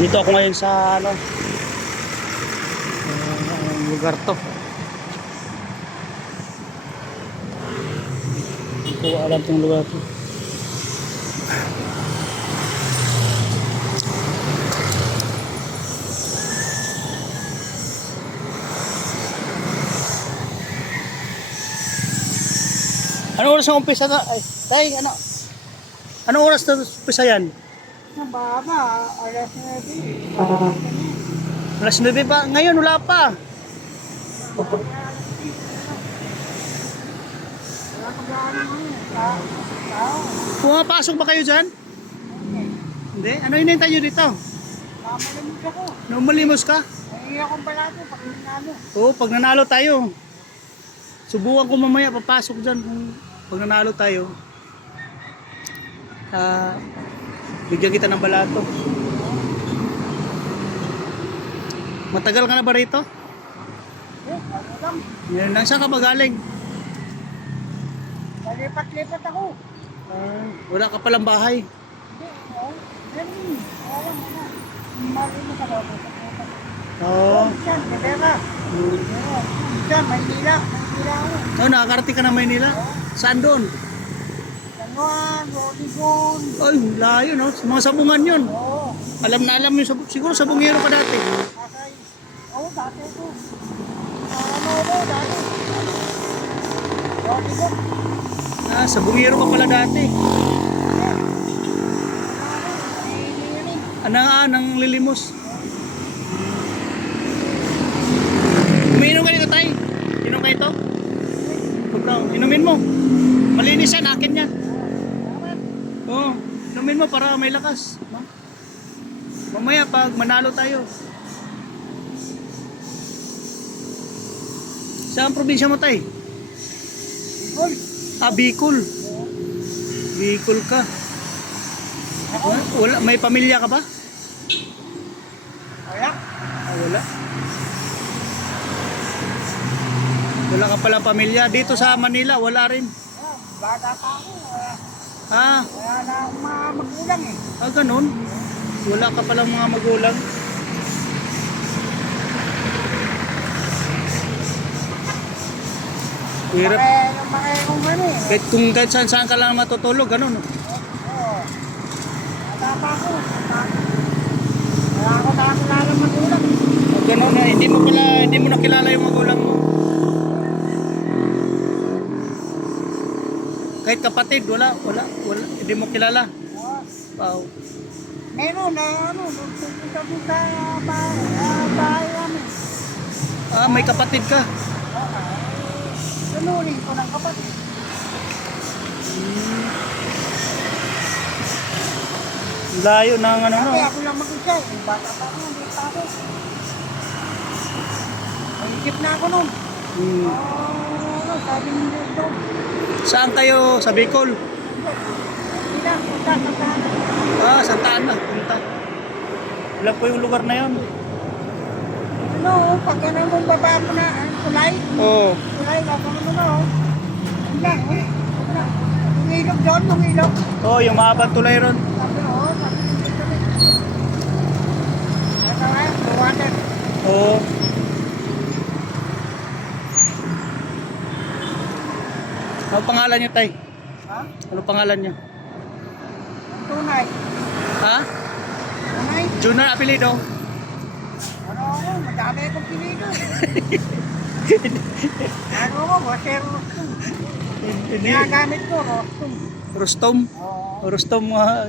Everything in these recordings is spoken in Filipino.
Dito ako ngayon sa lugar to. Hindi ko alam itong lugar to. Anong oras ang umpisa na? Ay, tay, ano? Anong oras na umpisa yan? Baba, alas 9. Alas 9 pa? Ngayon wala pa. Pumapasok ba kayo dyan? Hindi? Ano hinihintay nyo dito? Mamalimos ako. Namalimos ka? Ay, akong balato pag nanalo. Oo, pag nanalo tayo. Subukan ko mamaya papasok dyan kung pag nanalo tayo. Bigyan kita ng balato. Matagal ka na ba rito? Ano lang. Yan lang. Saan ka ba galing? Nalipat-lipat ako. Wala ka palang bahay. Hindi, oh. Ganun. Alam mo na. Malimos ako. Oo. Diyan, Rivera. Diyan, Maynila. Maynila ako. Oh, nakakarating ka na Maynila? Saan doon? San Juan, Rodigon. Ay, layo no? Mga sabungan yun. Oo. Alam na alam yung siguro sabungero ka dati. Pasay. Oo, dati ito. Ano ako, dati. Rodigon. Sabungero ka pala dati. Nang lilimos. Umiinom ka dito, tay? Inom ka ito? Inumin mo. Malinis yan, akin yan. Oo, inumin mo para may lakas. Mamaya pag manalo tayo. Saan probinsya mo, tay? Bicol. Bicol. Bicol ka. Wala, may pamilya ka ba? Wala. Wala. Wala ka pala pamilya. Dito sa Manila, wala rin. Bata pa ako. Ah, Wala na akong mga magulang eh. ganun. Wala ka pala mga magulang. Hirap. Kung ano eh. Kahit saan ka lang matutulog, ganun. Oo. Bata pa ako. Wala ako nakakilala magulang. Ganun na, hindi mo nakilala yung magulang mo. Kahit kapatid, wala, hindi mo kilala. Oo. Wow. Meron na ano, pupunta mo sa bahay namin. May kapatid ka. Sunurin ko ng kapatid. Layo ng ano. Kasi ako lang mag-isa. Yung bata pa ako, hindi pa ako. May isip na ako nun. Sabi mo dito. Saan kayo? Sa Bicol? Hindi lang, punta sa bahay. Santa Ana. Punta. Ilan po yung lugar na yun? Ano, pag ano mong baba mo na, tulay. Oo. Tulay, gagawin mo na, oh. Hindi lang, eh. Yung ilog doon, yung ilog. Yung mahabang tulay ron. Sabi, sabi dito rin. Ito nga, the water. Oo. Ano pangalan niyo, tay? Ha? Ano pangalan niyo? Ang tunay. Ha? Tunay. Junior apelido? Ano ako, madami akong pilido. Ano ako, Washer Rostum. Hindi. Ginagamit ko, Rostum. Rustom? Oo. Rustom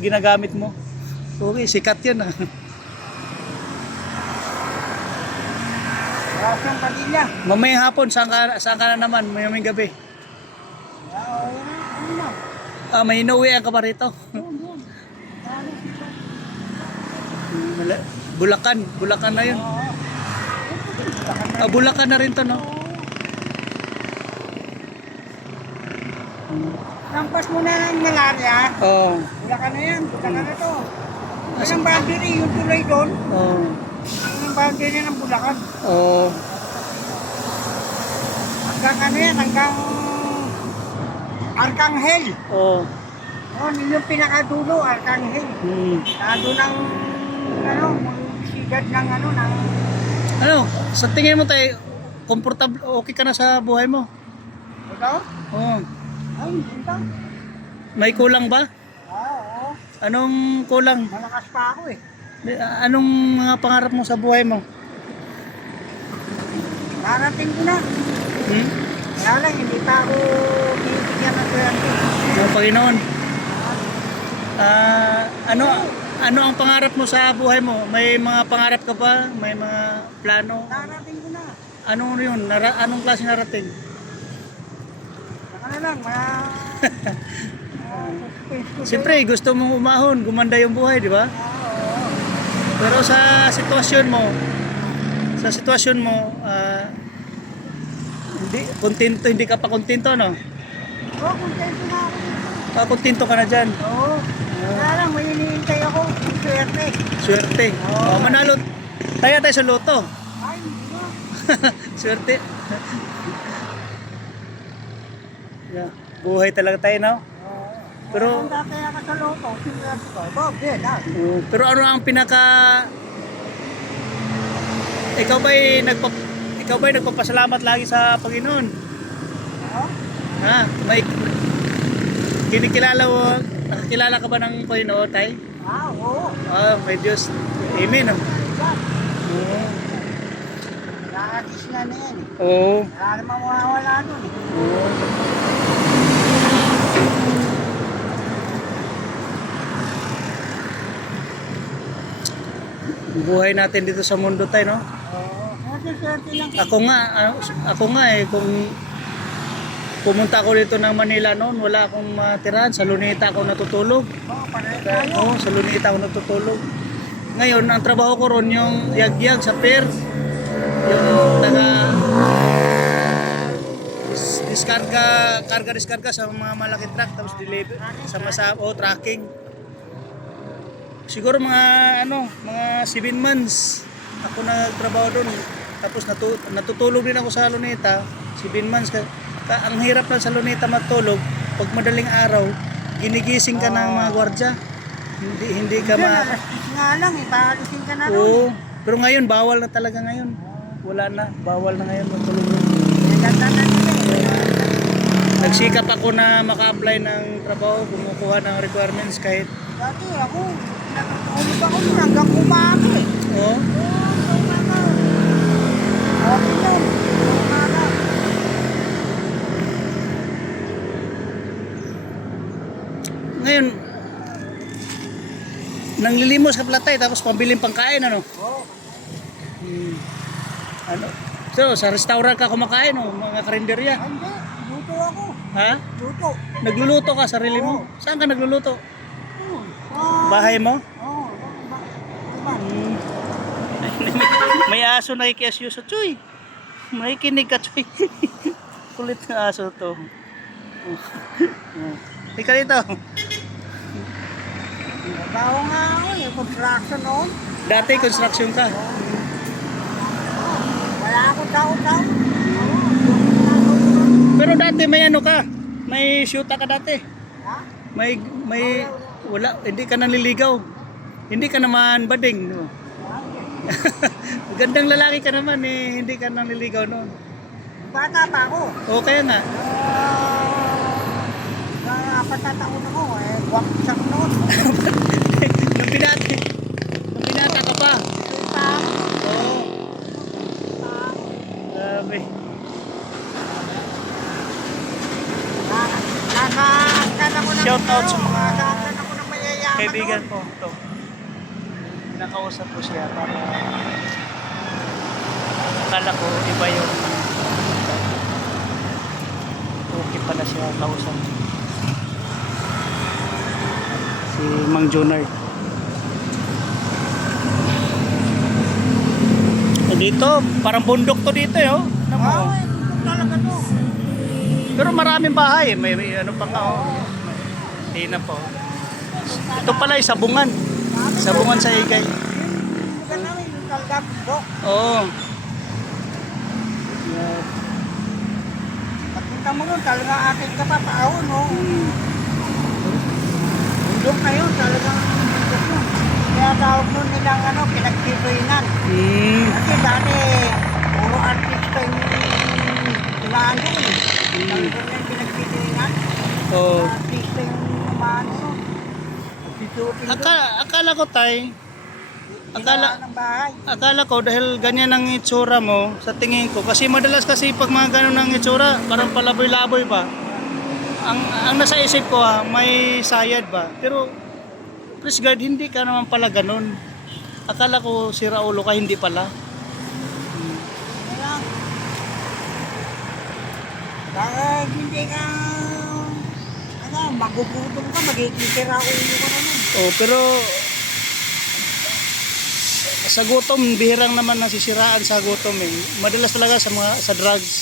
ginagamit mo? Okay, sikat yan Rostum Padilla. Mamayang hapon, saan ka na naman? Mamayang gabi? Oo, ano na. May inuwian ka pa rito? Yun. Bulacan na yun. Oo. Bulacan na rin to, no? Lampas mo na ng malaria. Oo. Bulacan na yan, Bulacan na to. Ang boundary, yung tulay doon. Oo. Ang boundary ng Bulacan. Oo. Hanggang ano yan, hanggang Arcangel. Oo. Oh, yung pinakadulo, Arcangel. Nado ng ano, edad ng ano, ng... Ano, sa tingin mo tayo, comfortable, okay ka na sa buhay mo? Ito? Oo. Ay, ito. May kulang ba? Oo. Anong kulang? Malakas pa ako eh. Anong mga pangarap mo sa buhay mo? Narating ko na. Hmm? Kaya lang, hindi pa ako bibigyan ng swerte. Mga Panginoon. Ano ang pangarap mo sa buhay mo? May mga pangarap ka ba? May mga plano? Narating ko na. Ano yun? Anong klase narating? Saka na lang, Siyempre, gusto mong umahon, gumanda yung buhay, di ba? Oo. Pero sa sitwasyon mo, hindi ka pa kontento, no? Oo, kontento na ako. Kontento ka na dyan. Oo. Kaya lang, may hinihintay ako. Swerte. Swerte. Oo. Manalo. Tayo sa loto. Ay, hindi na. Swerte. Yeah. Buhay talaga tayo, no? Oo. Pero- Kung dati ako sa loto, swerte ko. Bob, din ah. Pero ano ang ikaw ba'y nagpapasalamat lagi sa Panginoon? Oo. Ha? Nakakilala ka ba ng Panginoon, tay? Oo. May Diyos. Amen. Yan. Oo. Nakakis na yan eh. Oo. Wala namang mawawala nun eh. Oo. Buhay natin dito sa mundo tayo, no? Oo. Kasi swerte lang. Ako nga kung pumunta ako dito ng Manila noon, wala akong matirahan. Sa Luneta ako natutulog. Oo, pareho tayo. Oo, sa Luneta ako natutulog. Ngayon, ang trabaho ko ron yung yagyag sa pier. Yung karga-diskarga sa mga malaking truck, tapos deliver tracking. Siguro mga 7 months ako nagtrabaho doon. Tapos natutulog din ako sa Luneta, 7 months. Ang hirap lang sa Luneta matulog, pag madaling araw, ginigising ka ng mga gwardya. Hindi ka Alas 10 nga lang eh, paalisin ka na ron. Oo. Pero ngayon, bawal na talaga ngayon. Wala na, bawal na ngayon matulog. Ganda na nila eh. Nagsikap ako na maka-apply ng trabaho, kumukuha ng requirements kahit. Dati ako, nakatulog ako nun hanggang umaga eh. Oo. Oo, umaga. Okay yun. Umaga. Ngayon, nanglilimos ka pala tayo, tapos pambiling pangkain, ano? Oo. Ano? So, sa restaurant ka kumakain, no? Mga karinderya. Hindi, luto ako. Ha? Luto. Nagluluto ka, sarili mo? Saan ka nagluluto? Bahay mo? Oo. May aso na ikiasyoso, Choy. May kinig ka, Choy. Kulit na aso to. Ika dito. Trabaho nga ako eh, construction noon. Dati construction ka. Wala akong taon-taon. Pero dati may ano ka? May shoota ka dati. Ha? May wala, hindi ka nanliligaw. Hindi ka naman bading, no? Gandang lalaki ka naman eh, hindi ka nanliligaw noon. Bata pa ako. O kaya nga. Apat na taon ako eh, waksak noon. Nung binata ka pa. Oo. Grabe. Shout out sa mga kaibigan ko. Ito. Pinakausap ko siya para akala ko iba yung okay pala siya kausap. Si Mang Junard. Dito, parang bundok to dito eh, oh. Ano mo? Talaga to. Pero maraming bahay, may ano pa nga, oh. Hindi na po. Ito pala ay sabungan. Sabungan sa Higay. Bukan namin yung talaga bundok. Oo. Pagpunta mo nun, talaga atin ka pa paahon, no? Bundok na yun, talagang bundok mo. Kaya tinatawag nun nilang pinagtituinan. Kasi dati, puro artista yung umaano eh. Sabi ko yung pinagtituinan. Oh. Artista yung umaano nun. Nagtitutin doon. Akala ko tay, Ginawa ng bahay. akala ko dahil ganyan ang itsura mo, sa tingin ko, kasi madalas kasi pag mga ganun ang itsura, parang palaboy-laboy ba? Ang nasa isip ko may sayad ba? Pero, Chris Guard, hindi ka naman pala ganun. Akala ko sira ulo ka, hindi pala. Kaya, dahil hindi ka, magugutom ka, magkikisira ulo ka naman. Oh, pero sa gutom, bihirang naman nasisiraan sa gutom eh. Madalas talaga sa drugs.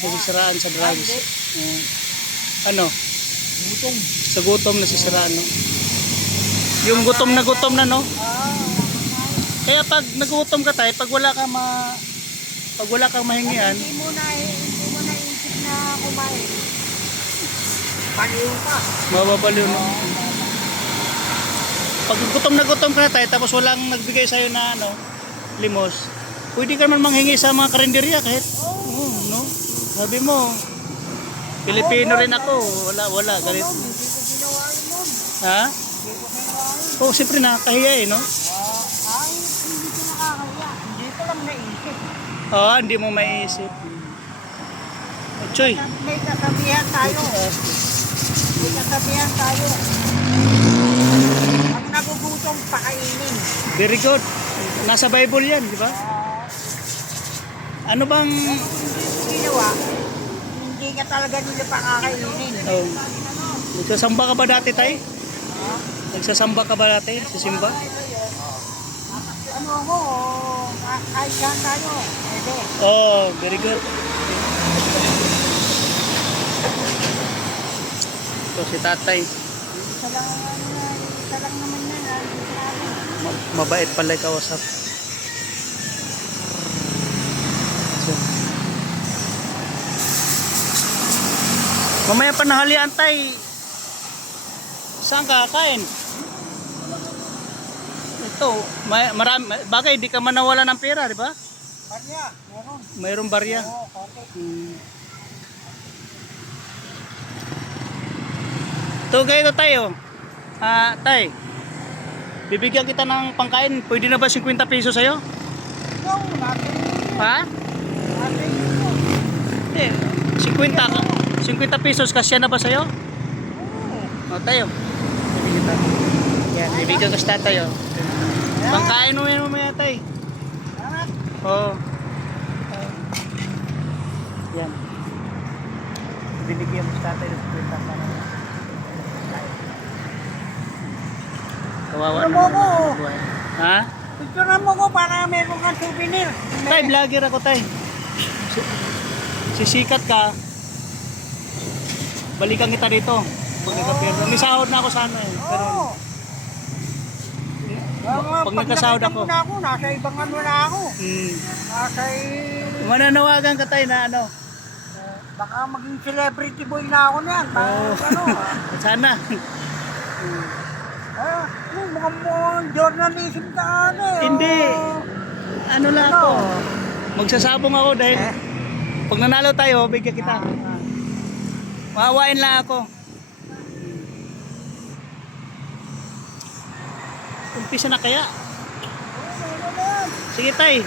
Nasisiraan sa drugs. Ano? Gutom. Sa gutom nasisiraan, no? Yung gutom na, no? Kaya pag nagutom ka tayo, pag wala kang mahingian, Hindi mo na isip na kumain. Baliw ka. mababaliw, no? Pag gutom ka na tayo, tapos walang nagbigay sa'yo na, limos, pwede ka naman manghingi sa mga karinderya kahit, no? Sabi mo, Pilipino rin ako, wala, galit. Hindi ko ginawa yun. Ha? Hindi ko ginawa yun. Oo, siyempre nakahiya eh, no? Ay, hindi ko nakakaya. Hindi ko lang naisip. Oo, hindi mo maiisip. Choy. May kasabihan tayo. Pag nagugutom, pakainin. Very good. Nasa Bible yan, di ba? Ano bang... Hindi mo ginawa, hindi ka talaga nila pakakainin. Oh. Nagsasamba ka ba dati, tay? Nagsasamba ka ba dati sa simba? Ano ako, kahit saan tayo. Pwede. Oh, very good. Ito si tatay. Isa lang naman yan. Mabait pala yung kausap. So. Mamaya panahalian, tay. Saan ka kakain? Ito, marami, bagay, di ka man nawala ng pera, di ba? Kanya, meron. Mayroong barya. Oo, konti. Ito kayo tayo. Tay. Bibigyan kita ng pangkain. Pwede na ba 50 pesos sa'yo? Ikaw, natin. Ha? Natin yun. Hindi. 50 pesos kasya na ba sa'yo? Oo. O tayo. Bibigyan kita. Yan, bibigyan ko sa tatay. Pangkain mo yan mamaya, tay. Salamat. Oo. Yan. Binigyan mo sa tatay ng 50 para. Kawawa Ano naman mo? ang buhay. Ha? Picturean mo ko para meron kang souvenir. Tay, vlogger ako, tay. Sisikat ka. Balikan kita dito. Pag nagka-pera. May sahod na ako sana eh. Pero Oo. pag nagkasahod ako. Na ako, nasa ibang ano na ako. Nasa Mananawagan ka, tay, na ano. baka maging celebrity boy na ako niyan. Oo. Ano? Sana. Mukhang journalism ka ano eh. Hindi. Ano lang ako. Magsasabong ako dahil pag nanalo tayo, bigyan kita. Maawain lang ako. Umpisa na kaya? Sige, tay.